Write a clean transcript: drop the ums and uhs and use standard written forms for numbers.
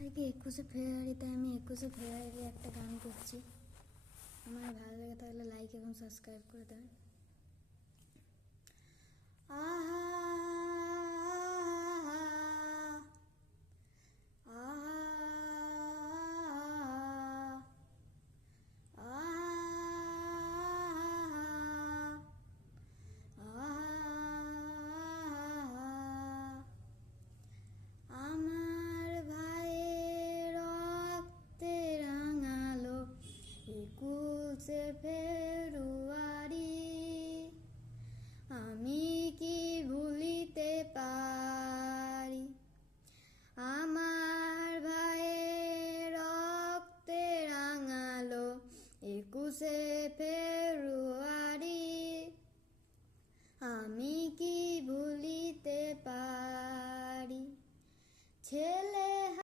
আজকে 21শে ফেব্রুয়ারিতে আমি 21শে ফেব্রুয়ারি একটা গান করছি। আমার ভালো লেগে থাকলে লাইক এবং সাবস্ক্রাইব করে দেবেন। আহা